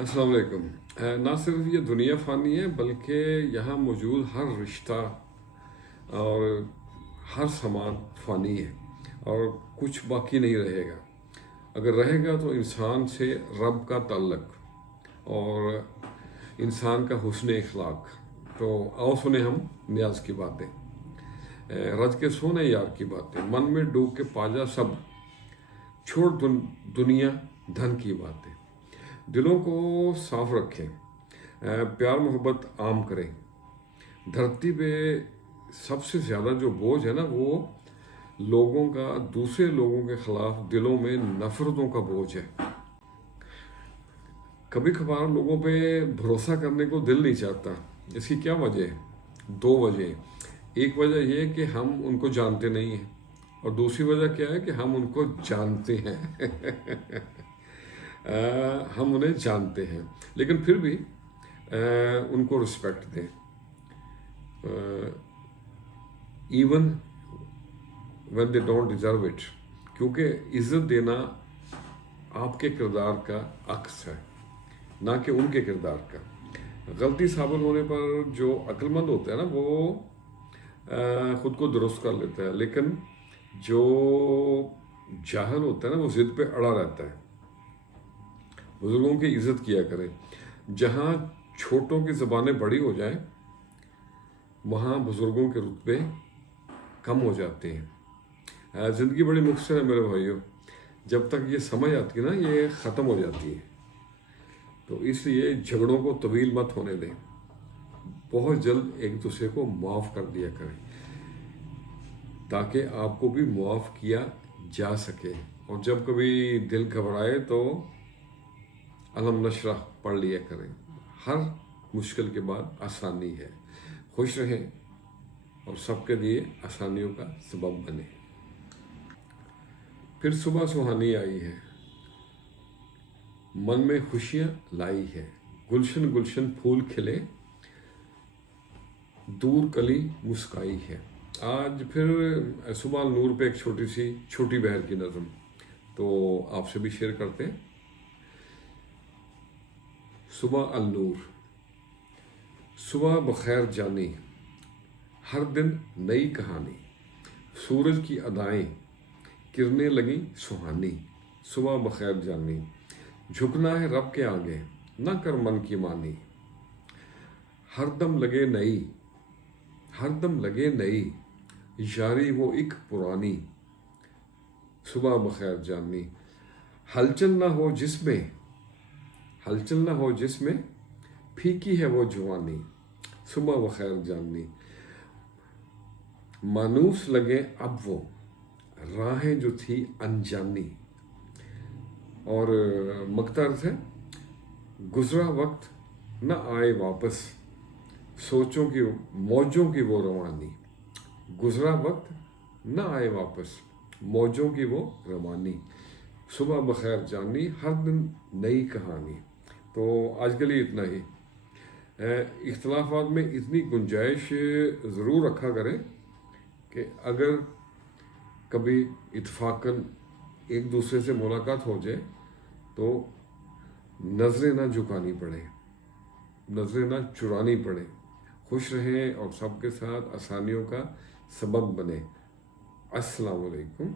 السلام علیکم۔ نہ صرف یہ دنیا فانی ہے بلکہ یہاں موجود ہر رشتہ اور ہر سامان فانی ہے اور کچھ باقی نہیں رہے گا۔ اگر رہے گا تو انسان سے رب کا تعلق اور انسان کا حسن اخلاق۔ تو آؤ سنیں ہم نیاز کی باتیں، رج کے سونے یار کی باتیں، من میں ڈوب کے پاجا سب، چھوڑ دنیا دھن کی باتیں۔ دلوں کو صاف رکھیں، پیار محبت عام کریں۔ دھرتی پہ سب سے زیادہ جو بوجھ ہے نا وہ لوگوں کا دوسرے لوگوں کے خلاف دلوں میں نفرتوں کا بوجھ ہے۔ کبھی کبھار لوگوں پہ بھروسہ کرنے کو دل نہیں چاہتا۔ اس کی کیا وجہ ہے؟ دو وجہ ہیں۔ ایک وجہ یہ ہے کہ ہم ان کو جانتے نہیں ہیں، اور دوسری وجہ کیا ہے کہ ہم ان کو جانتے ہیں۔ ہم انہیں جانتے ہیں لیکن پھر بھی ان کو رسپیکٹ دیں، even when they don't deserve it، کیونکہ عزت دینا آپ کے کردار کا عکس ہے، نہ کہ ان کے کردار کا۔ غلطی ثابت ہونے پر جو عقل مند ہوتا ہے نا وہ خود کو درست کر لیتا ہے، لیکن جو جاہل ہوتا ہے نا وہ ضد پہ اڑا رہتا ہے۔ بزرگوں کی عزت کیا کریں۔ جہاں چھوٹوں کی زبانیں بڑی ہو جائیں وہاں بزرگوں کے رتبے کم ہو جاتے ہیں۔ زندگی بڑی مختصر ہے میرے بھائیوں، جب تک یہ سمجھ آتی ہے نا یہ ختم ہو جاتی ہے۔ تو اس لیے جھگڑوں کو طویل مت ہونے دیں، بہت جلد ایک دوسرے کو معاف کر دیا کریں تاکہ آپ کو بھی معاف کیا جا سکے۔ اور جب کبھی دل گھبرائے تو علم نشرح پڑھ لیا کریں۔ ہر مشکل کے بعد آسانی ہے۔ خوش رہیں اور سب کے لیے آسانیوں کا سبب بنے۔ پھر صبح سہانی آئی ہے، من میں خوشیاں لائی ہے، گلشن گلشن پھول کھلے، دور کلی مسکائی ہے۔ آج پھر صبح نور پہ ایک چھوٹی سی چھوٹی بہر کی نظم تو آپ سے بھی شیئر کرتے ہیں۔ صبح النور، صبح بخیر جانی، ہر دن نئی کہانی، سورج کی ادائیں کرنے لگی سہانی، صبح بخیر جانی، جھکنا ہے رب کے آگے نہ کر من کی مانی، ہر دم لگے نئی، ہر دم لگے نئی، یاری وہ ایک پرانی، صبح بخیر جانی، ہلچل نہ ہو جس میں، ہلچل نہ ہو جس میں، پھیکی ہے وہ جوانی، صبح بخیر جانی، مانوس لگے اب وہ راہیں جو تھی انجانی۔ اور مقترض ہے، گزرا وقت نہ آئے واپس، سوچوں کی موجوں کی وہ روانی، گزرا وقت نہ آئے واپس، موجوں کی وہ روانی، صبح بخیر جانی، ہر دن نئی کہانی۔ تو آج کے لیے اتنا ہی۔ اختلافات میں اتنی گنجائش ضرور رکھا کریں کہ اگر کبھی اتفاقاً ایک دوسرے سے ملاقات ہو جائے تو نظریں نہ جھکانی پڑے، نظریں نہ چرانی پڑے۔ خوش رہیں اور سب کے ساتھ آسانیوں کا سبب بنے۔ السلام علیکم۔